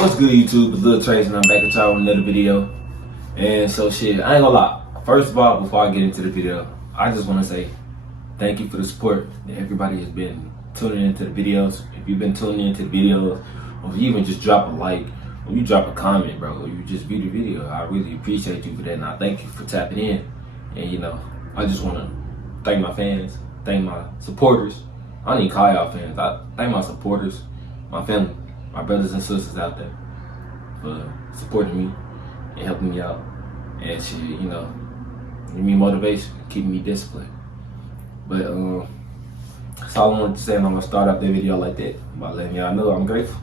What's good, YouTube? It's Lil Trace and I'm back with y'all with another video. And so shit, I ain't gonna lie. First of all, before I get into the video, I just wanna say thank you for the support that everybody has been tuning into the videos. If you've been tuning into the videos, or if you even just drop a like, or you drop a comment, bro, or you just view the video, I really appreciate you for that. And I thank you for tapping in. And you know, I just wanna thank my fans, thank my supporters. I don't even call y'all fans. I thank my supporters, my family, my brothers and sisters out there for supporting me and helping me out and shit, you know, giving me motivation, keeping me disciplined. But that's all I wanted to say, and I'm gonna start off the video like that by letting y'all know I'm grateful.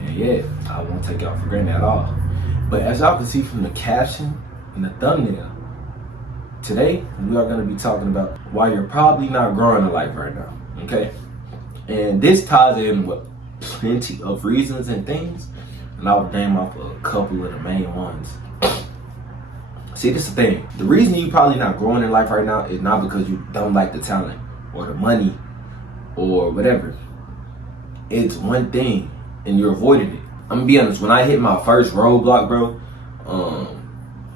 And yeah, I won't take y'all for granted at all. But as y'all can see from the caption and the thumbnail, today we are gonna be talking about why you're probably not growing in life right now, okay? And this ties in with plenty of reasons and things, and I'll name off a couple of the main ones. See, this is the thing. The reason you probably not growing in life right now is not because you don't like the talent or the money or whatever. It's one thing, and you're avoiding it. I'm gonna be honest, when I hit my first roadblock, bro,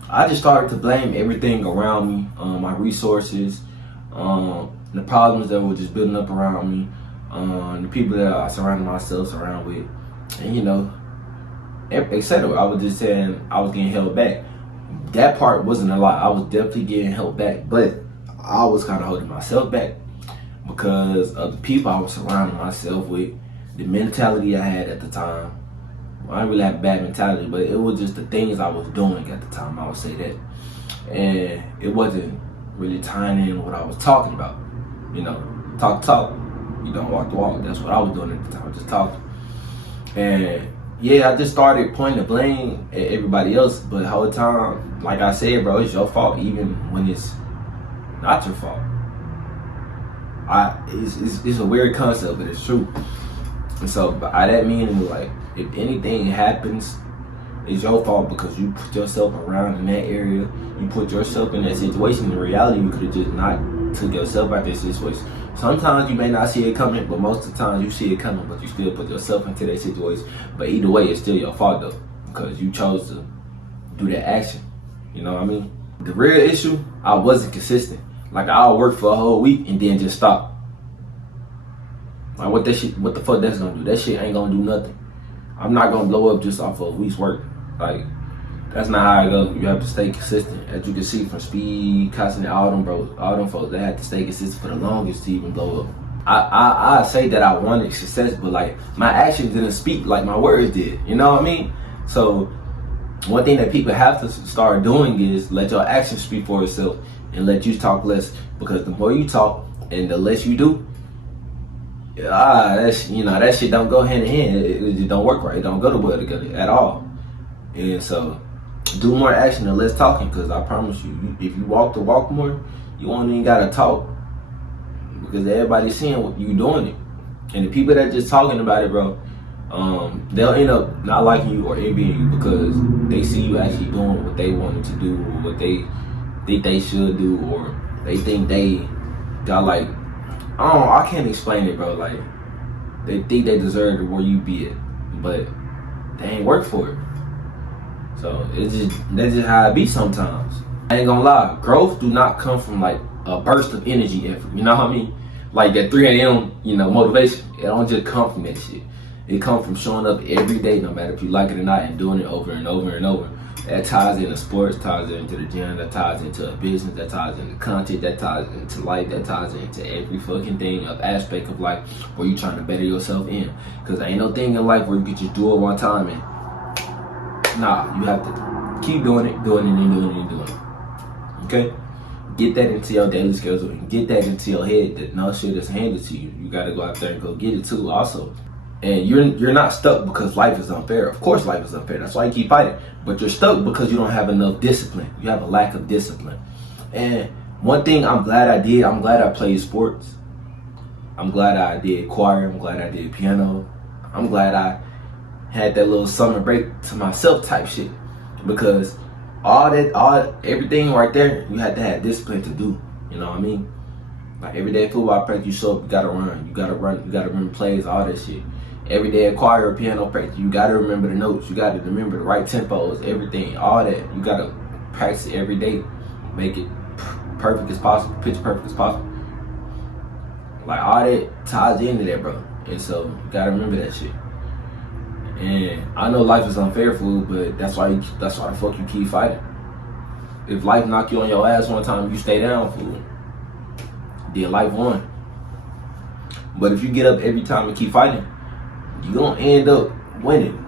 I just started to blame everything around me, my resources, the problems that were just building up around me, the people that I surrounded myself around with, and you know, etc. I was just saying I was getting held back. That part wasn't a lie. I was definitely getting held back, but I was kind of holding myself back because of the people I was surrounding myself with, the mentality I had at the time. Well, I didn't really have a bad mentality, but it was just the things I was doing at the time, I would say that. And it wasn't really tying in what I was talking about. You know, talk, you don't walk the walk. That's what I was doing at the time, just talking. And yeah, I just started pointing the blame at everybody else, but the whole time, like I said, bro, it's your fault even when it's not your fault. It's a weird concept, but it's true. And so by that meaning, like, if anything happens, it's your fault because you put yourself around in that area, you put yourself in that situation. In reality, you could have just not took yourself out of this situation. Sometimes you may not see it coming, but most of the time you see it coming, but you still put yourself into that situation. But either way, it's still your fault though, because you chose to do that action. You know what I mean? The real issue, I wasn't consistent. Like, I'll work for a whole week and then just stop. Like, what the fuck that's gonna do? That shit ain't gonna do nothing. I'm not gonna blow up just off of a week's work. Like, that's not how it goes. You have to stay consistent. As you can see from Speed, Constant, all them folks, they had to stay consistent for the longest to even blow up. I say that I wanted success, but like, my actions didn't speak like my words did. You know what I mean? So one thing that people have to start doing is let your actions speak for itself and let you talk less. Because the more you talk and the less you do, that shit don't go hand in hand. It just don't work right. It don't go well together at all. And so do more action and less talking, because I promise you, if you walk the walk more, you won't even gotta talk, because everybody's seeing what you doing it. And the people that just talking about it, bro, they'll end up not liking you or envying you because they see you actually doing what they wanted to do, or what they think they should do, or they think they got, like, I can't explain it, bro. Like, they think they deserve to where you be at, but they ain't work for it. So that's just how it be sometimes. I ain't gonna lie, growth do not come from like a burst of energy effort. You know what I mean? Like that 3 a.m. Motivation. It don't just come from that shit. It comes from showing up every day, no matter if you like it or not, and doing it over and over and over. That ties into sports, ties into the gym, that ties into a business, that ties into content, that ties into life, that ties into every fucking thing of aspect of life where you trying to better yourself in. Because there ain't no thing in life where you can just do it one time and nah, you have to keep doing it. Okay? Get that into your daily schedule and get that into your head that no shit is handed to you. You gotta go out there and go get it too also. And you're not stuck because life is unfair. Of course life is unfair. That's why you keep fighting. But you're stuck because you don't have enough discipline. You have a lack of discipline. And one thing I'm glad I did, I'm glad I played sports. I'm glad I did choir. I'm glad I did piano. I'm glad I had that little summer break to myself type shit, because everything right there, you had to have discipline to do. You know what I mean? Like everyday football practice, you show up, you gotta run, you gotta remember plays, all that shit. everyday choir or piano practice. You gotta remember the notes. You gotta remember the right tempos, everything, all that. You gotta practice it every day. Make it perfect as possible, pitch perfect as possible. Like all that ties into that, bro. And so you gotta remember that shit. And I know life is unfair, fool, but that's why the fuck you keep fighting. If life knock you on your ass one time, you stay down, fool. Then life won. But if you get up every time and keep fighting, you gonna end up winning.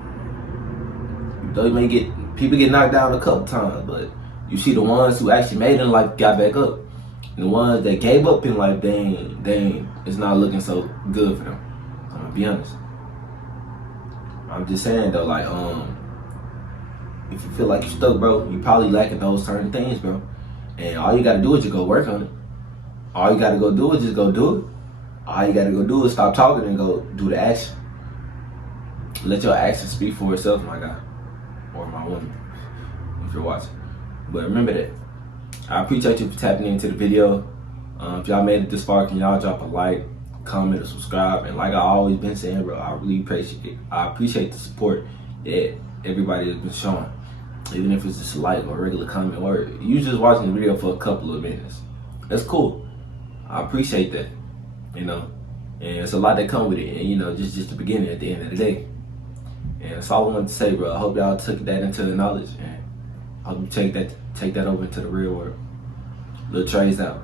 Though you may people get knocked down a couple times, but you see the ones who actually made it in life got back up. And the ones that gave up in life, they ain't, it's not looking so good for them. I'm gonna be honest. I'm just saying though, like, if you feel like you're stuck, bro, you probably lacking those certain things, bro. And all you gotta do is just go work on it. All you gotta go do is just go do it. All you gotta go do is stop talking and go do the action. Let your action speak for itself, my guy. Or my woman, if you're watching. But remember that. I appreciate you for tapping into the video. If y'all made it this far, can y'all drop a like, comment, or subscribe? And like I always been saying, bro, I really appreciate it. I appreciate the support that everybody has been showing. Even if it's just a like or a regular comment, or you just watching the video for a couple of minutes. That's cool. I appreciate that. You know, and it's a lot that come with it. And you know, just the beginning at the end of the day. And that's all I wanted to say, bro. I hope y'all took that into the knowledge, and I hope you take that over into the real world. Lil Trey's out.